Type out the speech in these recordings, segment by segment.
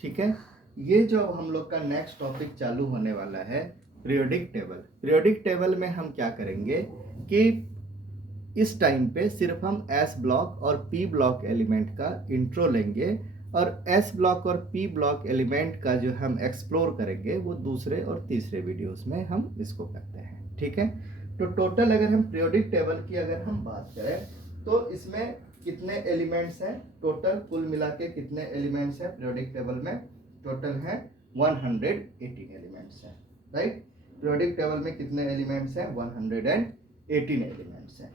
ठीक है। ये जो हम लोग का नेक्स्ट टॉपिक चालू होने वाला है पीरियोडिक टेबल। पीरियोडिक टेबल में हम क्या करेंगे कि इस टाइम पे सिर्फ हम एस ब्लॉक और पी ब्लॉक एलिमेंट का इंट्रो लेंगे और एस ब्लॉक और पी ब्लॉक एलिमेंट का जो हम एक्सप्लोर करेंगे वो दूसरे और तीसरे वीडियोस में हम इसको करते हैं। ठीक है। तो टोटल अगर हम पीरियोडिक टेबल की अगर हम बात करें तो इसमें कितने एलिमेंट्स हैं, टोटल कुल मिला के कितने एलिमेंट्स हैं पीरियोडिक टेबल में? टोटल है 118 एलिमेंट्स हैं। राइट। पीरियोडिक टेबल में कितने एलिमेंट्स हैं? 118 एलिमेंट्स हैं।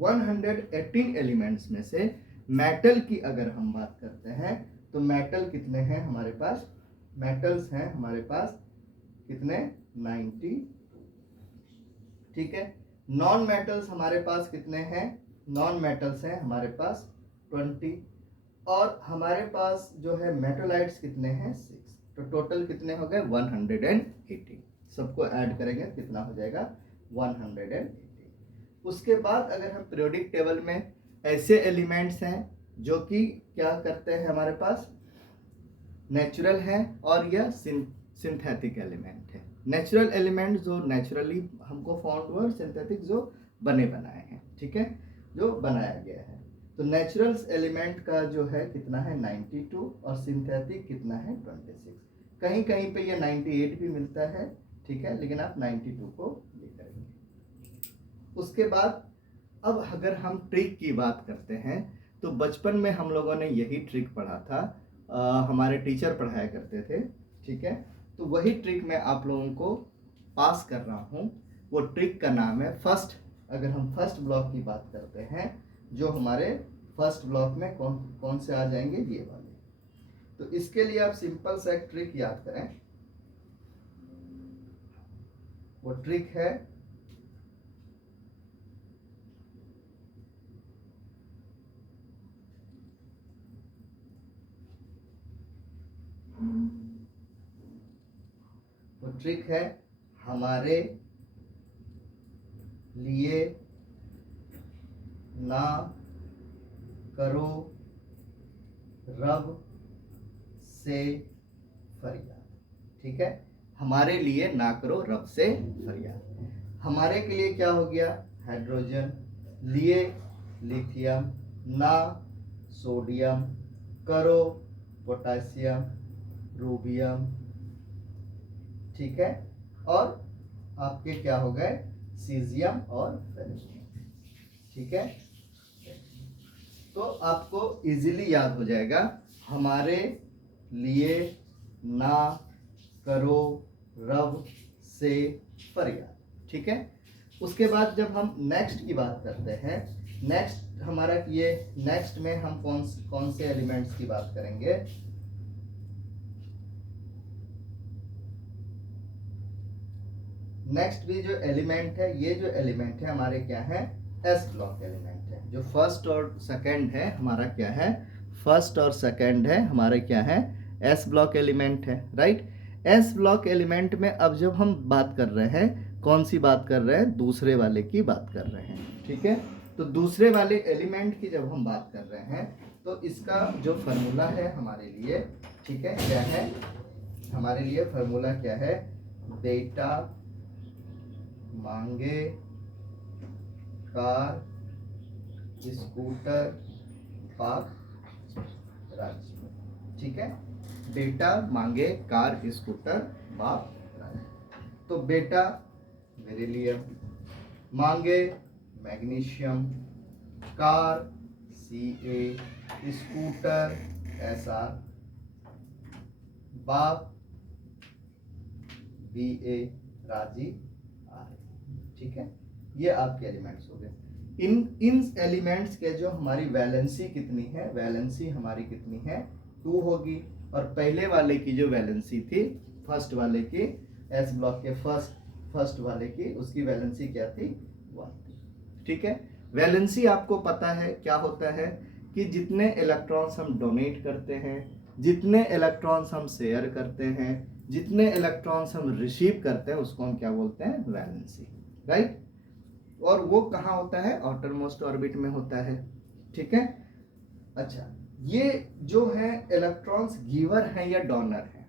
118 एलिमेंट्स में से मेटल की अगर हम बात करते हैं तो मेटल कितने हैं हमारे पास? मेटल्स हैं हमारे पास कितने? 90। ठीक है। नॉन मेटल्स हमारे पास कितने हैं? नॉन मेटल्स हैं हमारे पास 20 और हमारे पास जो है मेटोलाइट्स कितने हैं? 6। तो टोटल कितने हो गए? 180। सबको ऐड करेंगे कितना हो जाएगा? 180। उसके बाद अगर हम पीरियोडिक टेबल में ऐसे एलिमेंट्स हैं जो कि क्या करते हैं हमारे पास? नेचुरल है और यह सिंथेटिक एलिमेंट है। नेचुरल एलिमेंट जो नेचुरली हमको फाउंड हुआ और सिंथेटिक जो बने बनाए हैं। ठीक है, जो बनाया गया है। तो नेचुरल एलिमेंट का जो है कितना है? 92 और सिंथेटिक कितना है? 26। कहीं कहीं पे ये 98 भी मिलता है। ठीक है, लेकिन आप 92 को ये करेंगे। उसके बाद अब अगर हम ट्रिक की बात करते हैं तो बचपन में हम लोगों ने यही ट्रिक पढ़ा था, हमारे टीचर पढ़ाया करते थे। ठीक है, तो वही ट्रिक मैं आप लोगों को पास कर रहा हूँ। वो ट्रिक का नाम है फर्स्ट। अगर हम फर्स्ट ब्लॉक की बात करते हैं, जो हमारे फर्स्ट ब्लॉक में कौन कौन से आ जाएंगे? ये वाले। तो इसके लिए आप सिंपल सा एक ट्रिक याद करें। वो ट्रिक है हमारे लिए ना करो रब से फरियाद। ठीक है, हमारे लिए ना करो रब से फरियाद। हमारे के लिए क्या हो गया? हाइड्रोजन, लिए लिथियम, ना सोडियम, करो पोटेशियम, रूबियम। ठीक है, और आपके क्या हो गए? सीजियम और फेलिशियम। ठीक है, तो आपको इजीली याद हो जाएगा, हमारे लिए ना करो रब से फरियाद। ठीक है। उसके बाद जब हम नेक्स्ट की बात करते हैं, नेक्स्ट हमारा ये नेक्स्ट में हम कौन से एलिमेंट्स की बात करेंगे? नेक्स्ट भी जो एलिमेंट है, ये जो एलिमेंट है हमारे क्या है? एस ब्लॉक एलिमेंट है। जो फर्स्ट और सेकंड है हमारा क्या है? फर्स्ट और सेकंड है हमारे क्या है? एस ब्लॉक एलिमेंट है। राइट। एस ब्लॉक एलिमेंट में अब जब हम बात कर रहे हैं, कौन सी बात कर रहे हैं? दूसरे वाले की बात कर रहे हैं। ठीक है, तो दूसरे वाले एलिमेंट की जब हम बात कर रहे हैं तो इसका जो फार्मूला है हमारे लिए, ठीक है, क्या है? हमारे लिए फार्मूला क्या है? बेटा मांगे कार स्कूटर पाक राज्य। ठीक है, बेटा मांगे कार स्कूटर बाप राज्य। तो बेटा बेरिलियम, मांगे magnesium, car Ca, scooter Sr, बाप Ba, राजी आर। ठीक है, ये आपके एलिमेंट्स हो गए। इन एलिमेंट्स के जो हमारी वैलेंसी कितनी है? वैलेंसी हमारी कितनी है? 2 होगी। और पहले वाले की जो वैलेंसी थी, फर्स्ट वाले की, एस ब्लॉक के फर्स्ट वाले की, उसकी वैलेंसी क्या थी? 1। ठीक है, वैलेंसी आपको पता है क्या होता है कि जितने इलेक्ट्रॉन्स हम डोनेट करते हैं, जितने इलेक्ट्रॉन्स हम शेयर करते हैं, जितने इलेक्ट्रॉन्स हम रिसीव करते हैं, उसको हम क्या बोलते हैं? वैलेंसी। राइट। और वो कहाँ होता है? आउटर मोस्ट ऑर्बिट में होता है। ठीक है। अच्छा, ये जो है इलेक्ट्रॉन्स गिवर हैं या डोनर हैं।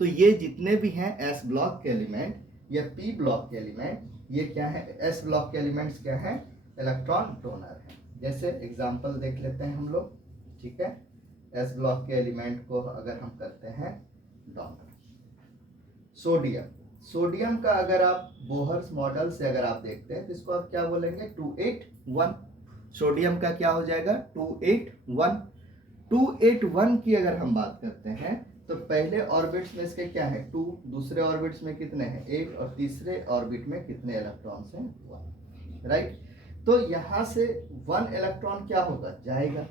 तो ये जितने भी हैं एस ब्लॉक के एलिमेंट या पी ब्लॉक के एलिमेंट, ये क्या है, एस ब्लॉक के एलिमेंट्स क्या है, इलेक्ट्रॉन डोनर है। जैसे एग्जांपल देख लेते हैं हम लोग, ठीक है। एस ब्लॉक के एलिमेंट को अगर हम करते हैं डोनर, सोडियम, सोडियम का अगर आप बोहर्स मॉडल से अगर आप देखते हैं तो इसको आप क्या बोलेंगे, 281। सोडियम का क्या हो जाएगा, 281। 281 की अगर हम बात करते हैं तो पहले ऑर्बिट्स में इसके क्या है, 2, दूसरे ऑर्बिट्स में कितने हैं, 1, और तीसरे ऑर्बिट में कितने इलेक्ट्रॉन्स हैं, 1, राइट। तो यहाँ से 1 इलेक्ट्रॉन क्या होगा, जाएगा।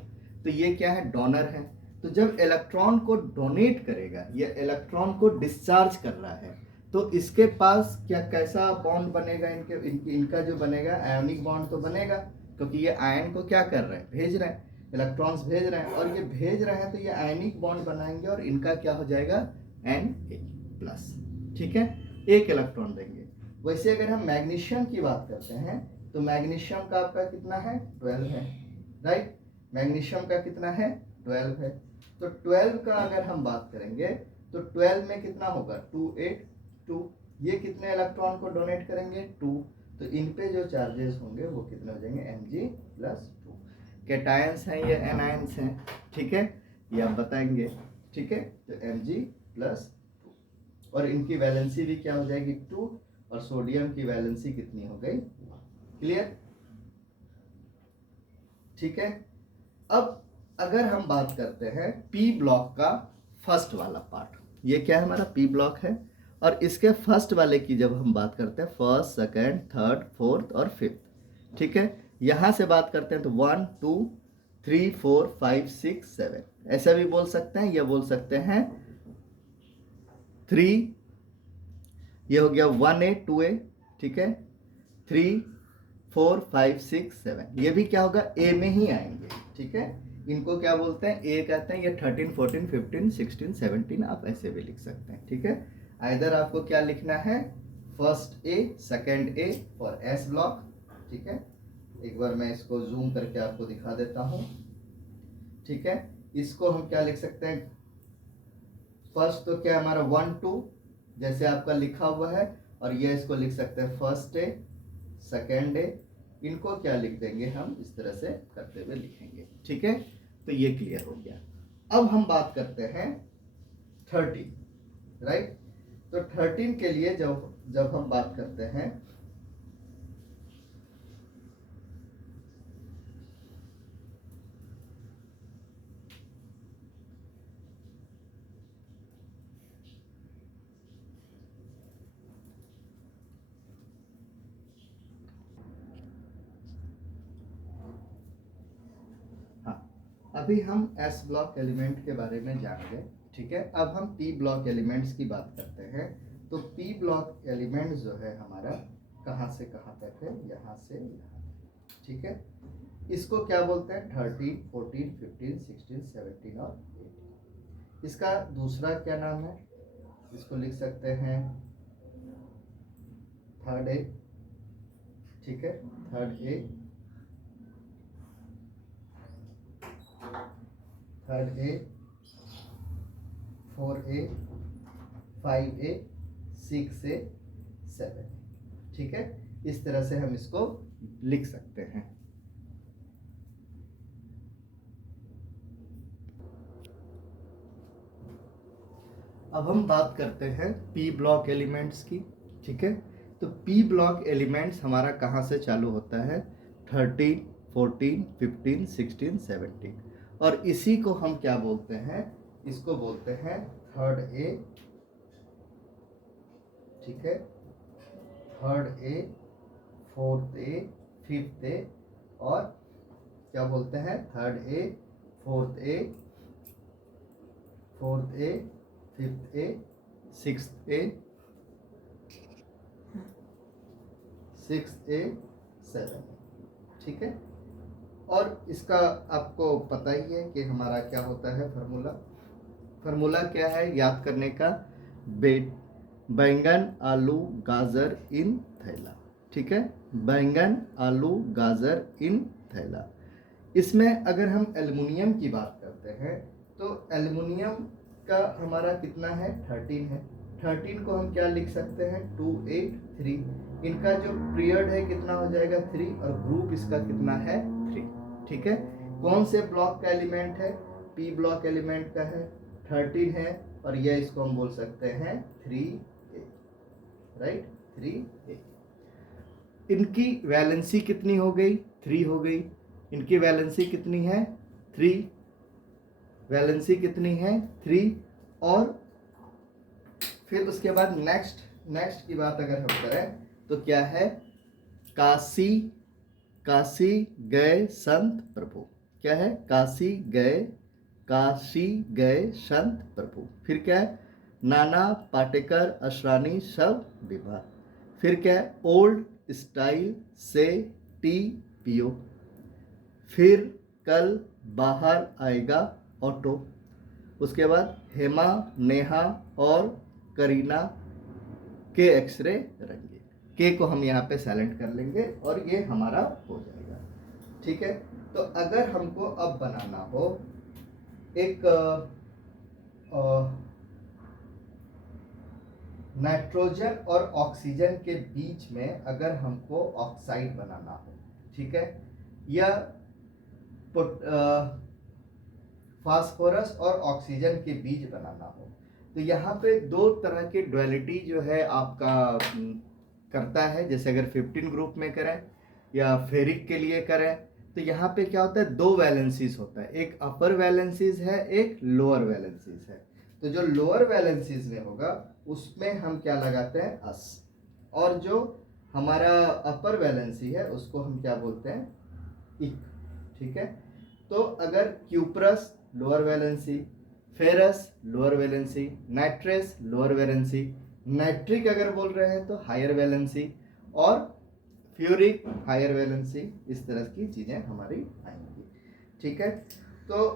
तो ये क्या है, डोनर है। तो जब इलेक्ट्रॉन को डोनेट करेगा या इलेक्ट्रॉन को डिस्चार्ज कर रहा है तो इसके पास क्या, कैसा बॉन्ड बनेगा, इनका जो बनेगा आयोनिक बॉन्ड तो बनेगा, क्योंकि ये आयन को क्या कर रहे हैं, भेज रहे हैं, इलेक्ट्रॉन्स भेज रहे हैं, और ये भेज रहे हैं तो ये आयनिक बॉन्ड बनाएंगे और इनका क्या हो जाएगा, Na+, ठीक है, एक इलेक्ट्रॉन देंगे। वैसे अगर हम मैग्नीशियम की बात करते हैं तो मैग्नीशियम का आपका कितना है, 12 है, राइट। मैग्नीशियम का कितना है, 12 है। तो 12 का अगर हम बात करेंगे तो 12 में कितना होगा, 282। ये कितने इलेक्ट्रॉन को डोनेट करेंगे, 2। तो इन पे जो चार्जेस होंगे वो कितने हो जाएंगे, Mg+2। कैटायंस हैं या एनायंस हैं, ठीक है, ये आप बताएंगे, ठीक है। तो Mg+2, और इनकी वैलेंसी भी क्या हो जाएगी, 2, और सोडियम की वैलेंसी कितनी हो गई, 1। क्लियर, ठीक है। अब अगर हम बात करते हैं पी ब्लॉक का फर्स्ट वाला पार्ट, ये क्या है, हमारा पी ब्लॉक है, और इसके फर्स्ट वाले की जब हम बात करते हैं, फर्स्ट, सेकंड, थर्ड, फोर्थ और फिफ्थ, ठीक है। यहां से बात करते हैं तो 1 2 3 4 5 6 7, ऐसा भी बोल सकते हैं, या बोल सकते हैं 3, ये हो गया 1A 2A, ठीक है, 3 4 5 6 7, ये भी क्या होगा, ए में ही आएंगे, ठीक है। इनको क्या बोलते हैं, ए कहते हैं। ये 13 14 15 16 17 आप ऐसे भी लिख सकते हैं, ठीक है। इधर आपको क्या लिखना है, फर्स्ट ए, सेकंड ए और एस ब्लॉक, ठीक है। एक बार मैं इसको जूम करके आपको दिखा देता हूं, ठीक है। इसको हम क्या लिख सकते हैं, फर्स्ट तो क्या हमारा 1 2 जैसे आपका लिखा हुआ है, और ये इसको लिख सकते हैं फर्स्ट ए, सेकंड ए, इनको क्या लिख देंगे हम, इस तरह से करते हुए लिखेंगे, ठीक है। तो ये क्लियर हो गया। अब हम बात करते हैं 13, राइट। तो 13 के लिए जब हम बात करते हैं, अभी हम एस ब्लॉक एलिमेंट के बारे में जान गए, ठीक है। अब हम पी ब्लॉक एलिमेंट्स की बात करते हैं। तो पी ब्लॉक एलिमेंट्स जो है हमारा कहाँ से कहाँ तक है, यहाँ से यहाँ, ठीक है। इसको क्या बोलते हैं, 13 14 15 16 17 और 18। इसका दूसरा क्या नाम है, इसको लिख सकते हैं थर्ड ए, ठीक है, third A, third A, 4A, 5A, 6A, 7, ठीक है। इस तरह से हम इसको लिख सकते हैं। अब हम बात करते हैं पी ब्लॉक एलिमेंट्स की, ठीक है। तो पी ब्लॉक एलिमेंट्स हमारा कहाँ से चालू होता है, 13 14 15 16 17, और इसी को हम क्या बोलते हैं, इसको बोलते हैं थर्ड ए, ठीक है, third A, fourth A, fifth A, और क्या बोलते हैं, third A, fourth A, fifth A, sixth A, 7, ठीक है। और इसका आपको पता ही है कि हमारा क्या होता है फार्मूला क्या है याद करने का, बैंगन आलू गाजर इन थैला, ठीक है, बैंगन आलू गाजर इन थैला। इसमें अगर हम एल्युमिनियम की बात करते हैं तो एल्युमिनियम का हमारा कितना है 13 है। 13 को हम क्या लिख सकते हैं 283। इनका जो पीरियड है कितना हो जाएगा 3 और ग्रुप इसका कितना है 3। ठीक है, कौन से ब्लॉक का एलिमेंट है पी ब्लॉक एलिमेंट का है 13 है और यह इसको हम बोल सकते हैं 3a, राइट 3a। इनकी वैलेंसी कितनी हो गई 3 हो गई। इनकी वैलेंसी कितनी है 3, वैलेंसी कितनी है 3। और फिर उसके बाद नेक्स्ट की बात अगर हम करें तो क्या है काशी गए संत प्रभु। क्या है काशी गए संत प्रभु। फिर क्या है नाना पाटेकर असरानी सब विवाह। फिर क्या है ओल्ड स्टाइल से टी पियो। फिर कल बाहर आएगा ऑटो। उसके बाद हेमा नेहा और करीना के एक्सरे रंगे। के को हम यहाँ पे साइलेंट कर लेंगे और ये हमारा हो जाएगा। ठीक है, तो अगर हमको अब बनाना हो एक नाइट्रोजन और ऑक्सीजन के बीच में अगर हमको ऑक्साइड बनाना हो, ठीक है, या फास्फोरस और ऑक्सीजन के बीज बनाना हो तो यहाँ पे दो तरह की ड्युअलिटी जो है आपका करता है। जैसे अगर 15 ग्रुप में करें या फेरिक के लिए करें तो यहाँ पे क्या होता है दो वैलेंसीज होता है, एक अपर वैलेंसीज है एक लोअर वैलेंसीज है। तो जो लोअर वैलेंसीज में होगा उसमें हम क्या लगाते हैं अस, और जो हमारा अपर वैलेंसी है उसको हम क्या बोलते हैं इक। ठीक है, तो अगर cuprous lower valency, ferrous lower valency, nitrous lower valency, nitric अगर बोल रहे हैं तो हायर वैलेंसी, और फ्यूरिक हायर वैलेंसी, इस तरह की चीज़ें हमारी आएंगी। ठीक है, तो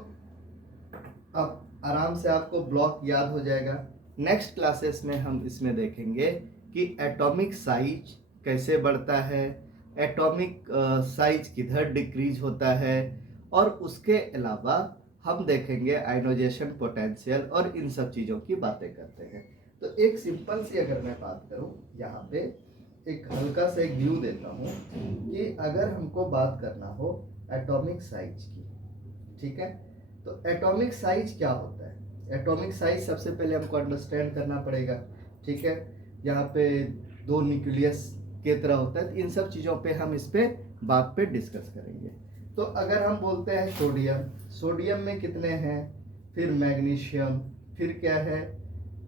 अब आराम से आपको ब्लॉक याद हो जाएगा। नेक्स्ट क्लासेस में हम इसमें देखेंगे कि एटॉमिक साइज कैसे बढ़ता है, एटॉमिक साइज किधर डिक्रीज होता है, और उसके अलावा हम देखेंगे आयनोजेशन पोटेंशियल और इन सब चीज़ों की बातें करते हैं। तो एक सिंपल सी अगर मैं बात करूं यहाँ पे एक हल्का सा एक व्यू देता हूँ कि अगर हमको बात करना हो एटॉमिक साइज की, ठीक है, तो एटॉमिक साइज क्या होता है। एटॉमिक साइज सबसे पहले हमको अंडरस्टैंड करना पड़ेगा। ठीक है, यहाँ पे दो न्यूक्लियस के तरह होता है, तो इन सब चीज़ों पे हम इस पे बात पे डिस्कस करेंगे। तो अगर हम बोलते हैं सोडियम, सोडियम में कितने हैं, फिर मैग्नीशियम, फिर क्या है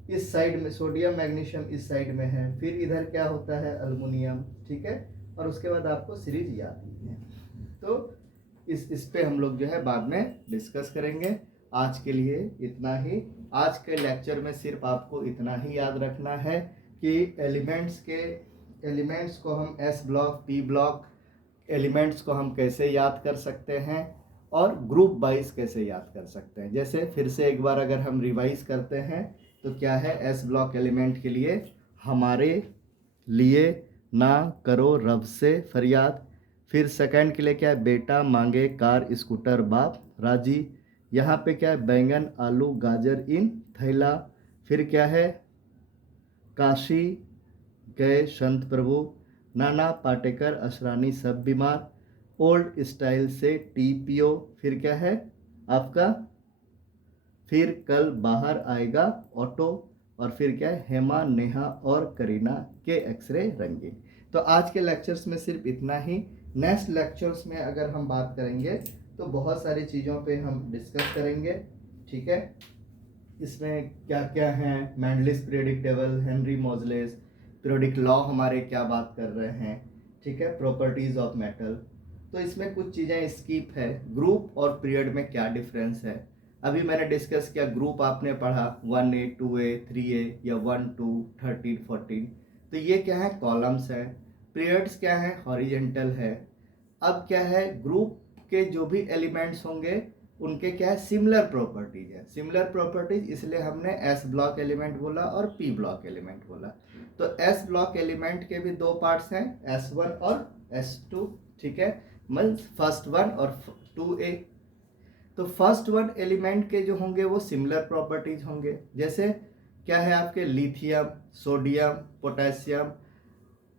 इस साइड में सोडियम मैग्नीशियम इस साइड में है, फिर इधर क्या होता है अल्युमिनियम। ठीक है, और उसके बाद आपको सीरीज याद ही है। तो इस पे हम लोग जो है बाद में डिस्कस करेंगे। आज के लिए इतना ही। आज के लेक्चर में सिर्फ आपको इतना ही याद रखना है कि एलिमेंट्स को हम S block P block elements को हम कैसे याद कर सकते हैं और ग्रुप वाइज कैसे याद कर सकते हैं। जैसे फिर से एक बार अगर हम रिवाइज करते हैं तो क्या है एस ब्लॉक एलिमेंट के लिए हमारे लिए ना करो रब से फरियाद। फिर सेकंड के लिए क्या है बेटा मांगे कार स्कूटर बाप राजी। यहाँ पे क्या है बैंगन आलू गाजर इन थैला। फिर क्या है काशी गए संत प्रभु, नाना पाटेकर असरानी सब बीमार, ओल्ड स्टाइल से टी पियो। फिर क्या है आपका फिर कल बाहर आएगा ऑटो, और फिर क्या है हेमा नेहा और करीना के एक्सरे रंगे। तो आज के लेक्चर्स में सिर्फ इतना ही। नेक्स्ट लेक्चर्स में अगर हम बात करेंगे तो बहुत सारी चीज़ों पे हम डिस्कस करेंगे। ठीक है, इसमें क्या क्या हैं Mendeleev's periodic table, Henry Moseley's periodic law हमारे क्या बात कर रहे हैं। ठीक है, प्रॉपर्टीज ऑफ मेटल। तो इसमें कुछ चीज़ें स्किप है। ग्रुप और पीरियड में क्या डिफरेंस है अभी मैंने डिस्कस किया। ग्रुप आपने पढ़ा 1A 2A 3A या 1 2 13 14, तो ये क्या है कॉलम्स है। पीरियड्स क्या है हॉरिजेंटल है। अब क्या है ग्रुप के जो भी एलिमेंट्स होंगे उनके क्या है सिमिलर प्रॉपर्टीज है। सिमिलर प्रॉपर्टीज इसलिए हमने एस ब्लॉक एलिमेंट बोला और पी ब्लॉक एलिमेंट बोला। तो एस ब्लॉक एलिमेंट के भी दो पार्ट्स हैं S1 और S2। ठीक है, मीन्स फर्स्ट 1 और 2A। तो फर्स्ट वन एलिमेंट के जो होंगे वो सिमिलर प्रॉपर्टीज होंगे, जैसे क्या है आपके लिथियम, सोडियम, पोटेशियम,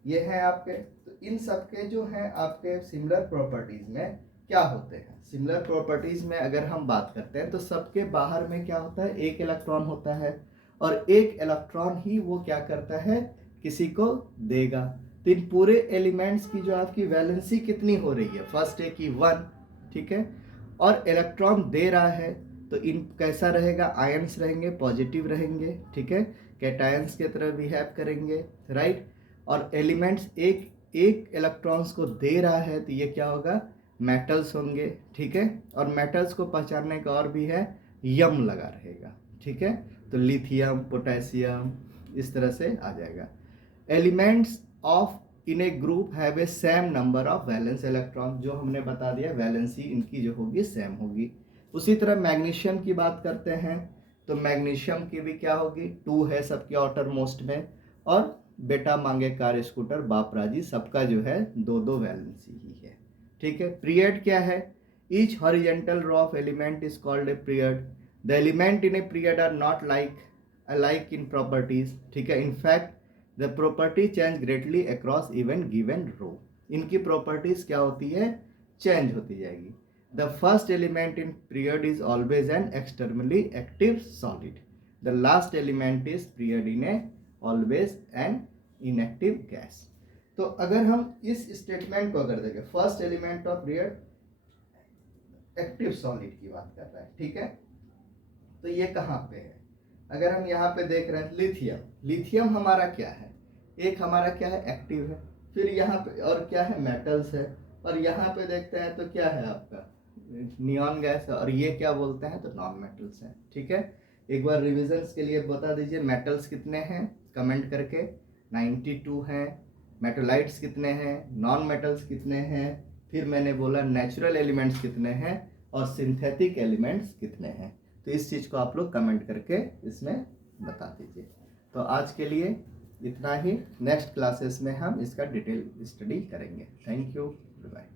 ये है आपके। तो इन सब के जो है आपके सिमिलर प्रॉपर्टीज में क्या होते हैं, सिमिलर प्रॉपर्टीज में अगर हम बात करते हैं तो सबके बाहर में क्या होता है, एक इलेक्ट्रॉन होता है और एक इलेक्ट्रॉन ही वो क्या करता है, किसी को देगा। तो इन पूरे एलिमेंट्स की जो आपकी वैलेंसी कितनी हो रही है, फर्स्ट ए की 1, ठीक है, और इलेक्ट्रॉन दे रहा है तो इन कैसा रहेगा, आयंस रहेंगे, पॉजिटिव रहेंगे, ठीक है, कैटायंस की तरह बिहेव करेंगे, राइट। और एलिमेंट्स एक एक इलेक्ट्रॉन्स को दे रहा है तो ये क्या होगा, मेटल्स होंगे, ठीक है। और मेटल्स को पहचानने का और भी है, यम लगा रहेगा, ठीक है। तो लिथियम, पोटेशियम, इस तरह से आ जाएगा। Elements of in A group have a same number of valence electron, जो हमने बता दिया वैलेंसी इनकी जो होगी सेम होगी। उसी तरह मैग्नीशियम की बात करते हैं तो मैग्नीशियम की भी क्या होगी, 2 है सबके आउटर मोस्ट में, और बेटा मांगे कार स्कूटर बापराजी, सबका जो है 2-2 वैलेंसी ही है, ठीक है। पीरियड क्या है, each horizontal row of element is called a period. The element in a period are not like in properties, ठीक है, in fact the property change greatly across even given row. इनकी प्रॉपर्टीज क्या होती है, चेंज होती जाएगी। The first element in period is always an externally active solid, the last element is period in a always an inactive gas. तो अगर हम इस स्टेटमेंट को अगर देखें, first element of period active solid की बात कर रहा है, ठीक है, तो ये कहाँ पे है, अगर हम यहाँ पे देख रहे हैं लिथियम, लिथियम हमारा क्या है, एक हमारा क्या है, एक्टिव है, फिर यहाँ पे और क्या है, मेटल्स है, और यहाँ पे देखते हैं तो क्या है आपका नियॉन गैस है, और ये क्या बोलते हैं तो नॉन मेटल्स हैं, ठीक है। एक बार रिविजन्स के लिए बता दीजिए, मेटल्स कितने हैं कमेंट करके, 92 हैं, मेटोलाइट्स कितने हैं, नॉन मेटल्स कितने हैं, फिर मैंने बोला नेचुरल एलिमेंट्स कितने हैं और सिंथेटिक एलिमेंट्स कितने हैं। तो इस चीज़ को आप लोग कमेंट करके इसमें बता दीजिए। तो आज के लिए इतना ही, नेक्स्ट क्लासेस में हम इसका डिटेल स्टडी करेंगे। Thank you, bye.